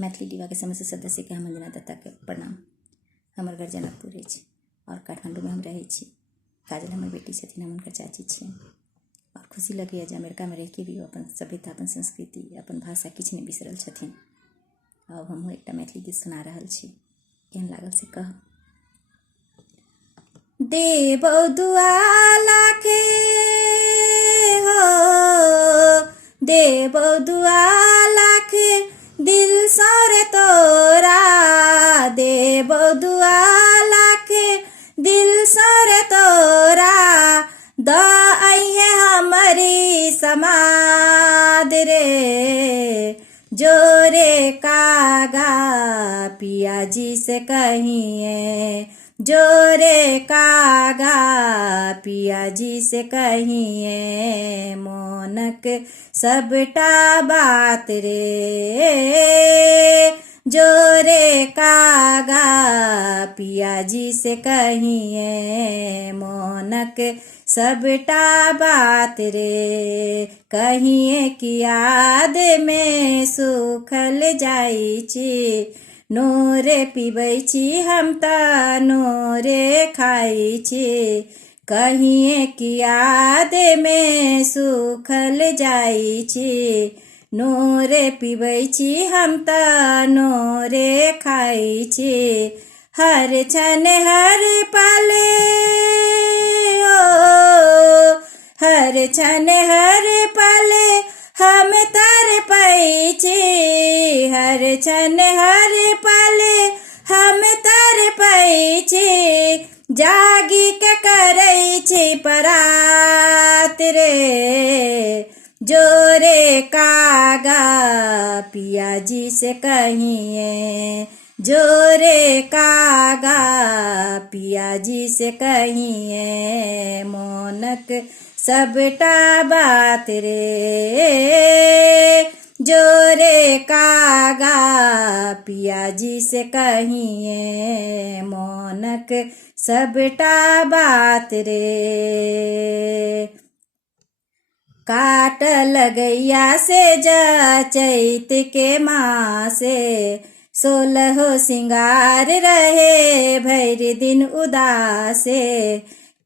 Maithili diva के समस्त सदस्य के हम अंजना दत्ता के प्रणाम। हमर घर जनकपुर अछि और काठमांडू में हम रहे छी। काजल हमर बेटी छथिन, हम हुनकर चाची छियनि और खुशी लगैए जे अमेरिका में रह के भी अपन सभ्यता, अपन संस्कृति, अपन भाषा किछु नहि बिसरल छथिन। अब हमहूँ एकटा मैथिली गीत सुना रहल छी, केहन लागल से कहब। देबौ दुआ लाखे हो, देबौ दुआ लाखे दिल सौरे तोरा, देबौ दुआ लाखे दिल सौरे तोरा, द अइहे हमारी समाद रे, जोरे कागा पिया जी से कहिए, जोरे कागा पिया जी से कहिए, मोनक सबटा बात रे, जोरे कागा पिया जी से कहिए, मोनक सबटा बात रे, कहिए कि याद में सुखल जाइ छी, नोरे पीबै छी हम त नोरे खाइ छी, कहिए कि याद में सुखल जाइ छी, नोरे पीबै छी हम त नोरे खाइ छी, हर क्षण हर पल हर क्षण हर पल हम तड़पै छी, हर क्षण हर पल हम तड़पै छी, जागी के करै छी परात रे, जोरे कागा पिया जी से कहिए, जोरे कागा पिया जी से कहिए, मोनक सबटा बात रे, जोरे कागा पिया जी से कहिए, मोनक सबटा बात रे, काट लगैया से जा चैत के मासे, 16 सिंगार रहे भैर दिन उदासे,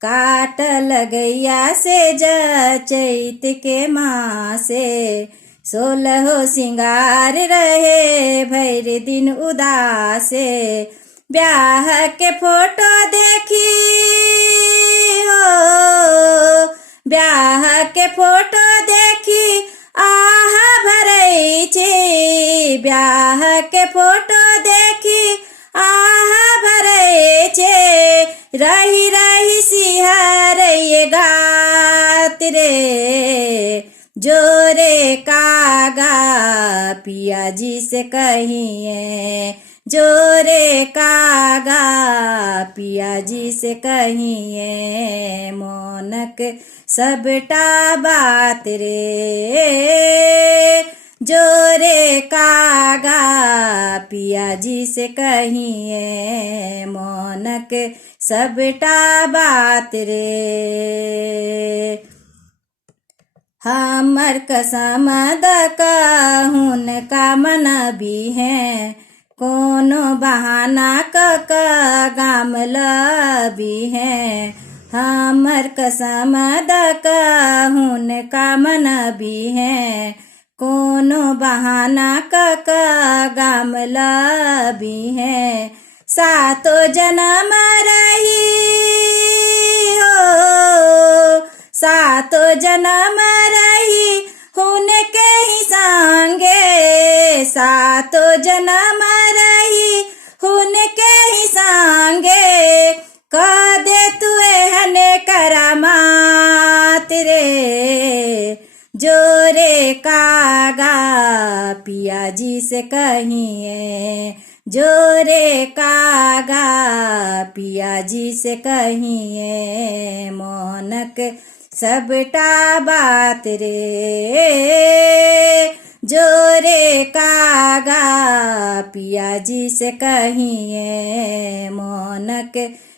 काट लगैया से जा चैत के मासे, 16 सिंगार रहे भैर दिन उदासे, ब्याह के फोटो देखी हो, ब्याह के फोटो देखी आह भरै छे, ब्याह के फोटो देखी आह भरै छे, रही रही सिहरैये गात रे, जोरे कागा पिया जी से कहिए, जोरे कागा पिया जी से कहिए, मोनक सबटा बात रे, जोरे कागा पिया जी से कहिए, मोनक सबटा बात रे, हमर कसम दकहुन का मन भी है, कोनो बहाना क गाम लबी है, हमर कसम दकहुन का मन भी है, कोनो बहाना क गाम लबी है, सातो जन्म रही हो, सातो जन्म रही हुनके ही संगे, सातो जन्म रही हुनके ही संगे, कह दे तू एहने करामात रे, जोरे कागा पिया जी से कहिए, जोरे कागा पिया जी से कहिए, मोनक सबटा बात रे, जोरे कागा पिया जी से कहिए, मोनक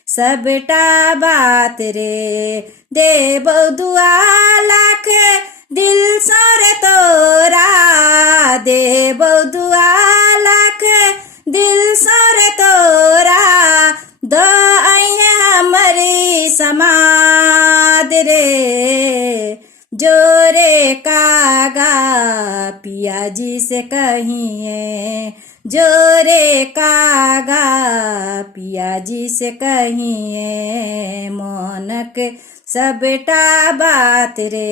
सबटा बात रे, देबौ दुआ लाखे दिल सौरे तोरा, देबौ दुआ लाखे जोरे कागा पिया जी से कहिए, जोरे कागा पिया जी से कहिए, मोनक सबटा बात रे,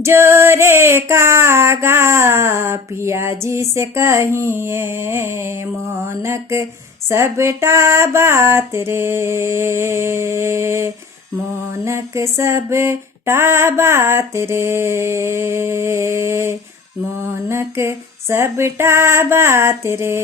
जोरे कागा पिया जी से कहिए, मोनक सबटा बात रे, मोनक सबटा बात रे, मोनक सबटा बात रे।